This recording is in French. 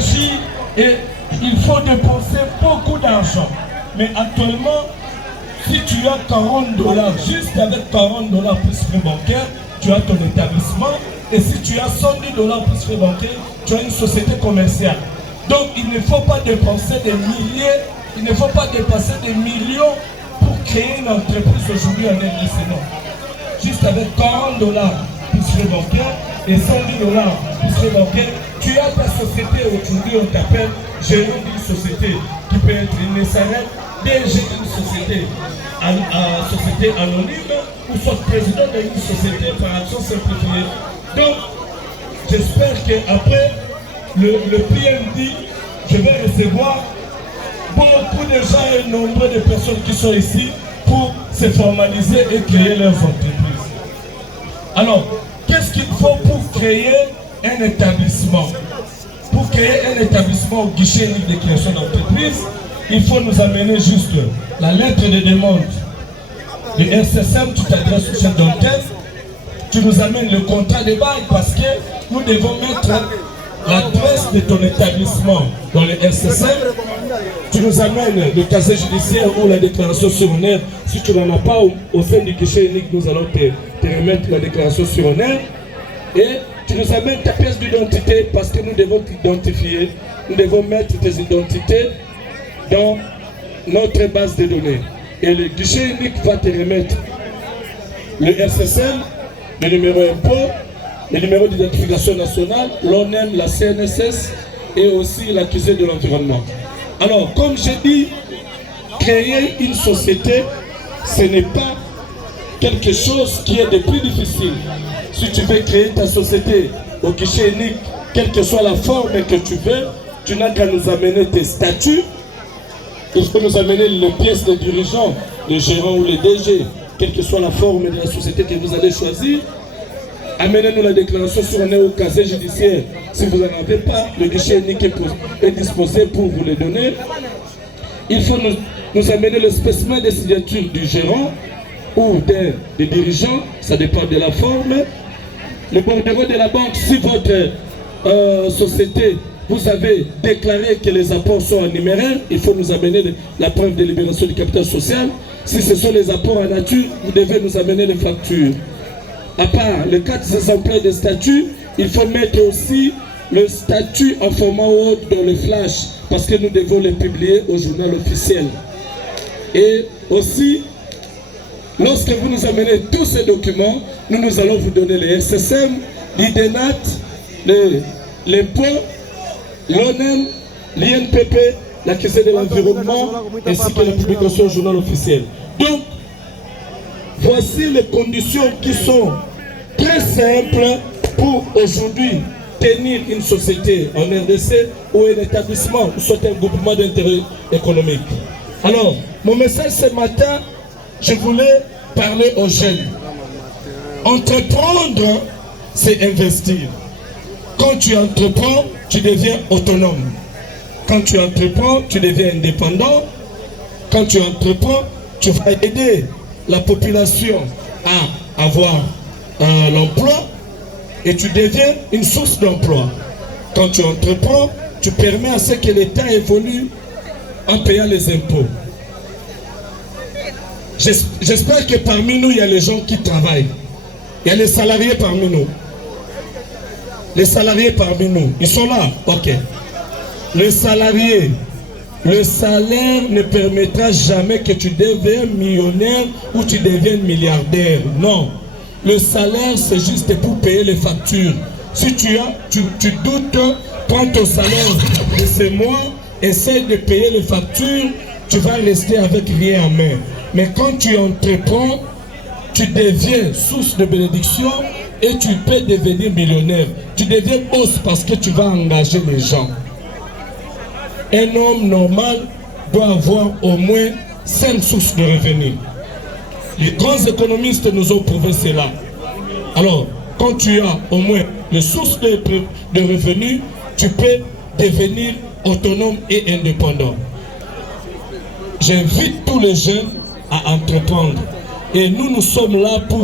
l'énergie et il faut dépenser beaucoup d'argent. Mais actuellement, si tu as 40 dollars, juste avec 40 dollars plus frais bancaires, tu as ton établissement. Et si tu as 110 dollars plus frais bancaires, tu as une société commerciale. Donc il ne faut pas dépenser des milliers, il ne faut pas dépasser des millions pour créer une entreprise aujourd'hui en RDC. Non. Juste avec 40 dollars plus frais bancaires et 110 dollars plus frais bancaires, tu as ta société aujourd'hui, on t'appelle gérant d'une société qui peut être une SARL, DG d'une société, société anonyme ou soit président d'une société par action simplifiée. Donc, j'espère qu'après le PMD, je vais recevoir beaucoup de gens et nombre de personnes qui sont ici pour se formaliser et créer leurs entreprises. Alors, qu'est-ce qu'il faut pour créer un établissement? Pour créer un établissement au guichet unique de création d'entreprise, il faut nous amener juste la lettre de demande du RCSM, tu t'adresses au chef d'antenne, tu nous amènes le contrat de bail parce que nous devons mettre l'adresse de ton établissement dans le RCSM. Tu nous amènes le casier judiciaire ou la déclaration sur honneur. Si tu n'en as pas au sein du guichet unique, nous allons te remettre la déclaration sur honneur. Et tu nous amènes ta pièce d'identité parce que nous devons t'identifier. Nous devons mettre tes identités dans notre base de données. Et le guichet unique va te remettre le RCSM, le numéro impôt, le numéro d'identification nationale, l'ONEM, la CNSS et aussi l'accusé de l'environnement. Alors, comme j'ai dit, créer une société, ce n'est pas quelque chose qui est de plus difficile. Si tu veux créer ta société au guichet unique, quelle que soit la forme que tu veux, tu n'as qu'à nous amener tes statuts. Il faut nous amener les pièces de dirigeants, le gérant ou le DG, quelle que soit la forme de la société que vous allez choisir. Amenez-nous la déclaration sur un au casier judiciaire. Si vous n'en avez pas, le guichet unique est disposé pour vous les donner. Il faut nous amener le spécimen de signature du gérant ou des dirigeants, ça dépend de la forme. Le bordereau de la banque, si votre société, vous avez déclaré que les apports sont en numéraire, il faut nous amener la preuve de libération du capital social. Si ce sont les apports en nature, vous devez nous amener les factures. À part les 4 exemplaires de statut, il faut mettre aussi le statut en format Word dans le flash, parce que nous devons les publier au journal officiel. Et aussi, lorsque vous nous amenez tous ces documents, nous allons vous donner les RCSM, l'IDENAT, l'impôt, l'ONEM, l'INPP, l'accusé de l'environnement, ainsi que la publication au journal officiel. Donc, voici les conditions qui sont très simples pour aujourd'hui tenir une société en RDC ou un établissement ou soit un groupement d'intérêt économique. Alors, mon message ce matin, je voulais parler aux jeunes. Entreprendre, c'est investir. Quand tu entreprends, tu deviens autonome. Quand tu entreprends, tu deviens indépendant. Quand tu entreprends, tu vas aider la population à avoir l'emploi et tu deviens une source d'emploi. Quand tu entreprends, tu permets à ce que l'État évolue en payant les impôts. J'espère que parmi nous, il y a les gens qui travaillent. Il y a les salariés parmi nous. Les salariés parmi nous, ils sont là, ok. Les salariés, le salaire ne permettra jamais que tu deviennes millionnaire ou tu deviennes milliardaire. Non. Le salaire, c'est juste pour payer les factures. Si tu doutes, prends ton salaire de ce mois, essaie de payer les factures, tu vas rester avec rien en main. Mais quand tu entreprends, tu deviens source de bénédiction et tu peux devenir millionnaire. Tu deviens boss parce que tu vas engager les gens. Un homme normal doit avoir au moins 5 sources de revenus. Les grands économistes nous ont prouvé cela. Alors, quand tu as au moins les sources de revenus, tu peux devenir autonome et indépendant. J'invite tous les jeunes à entreprendre. Et nous sommes là pour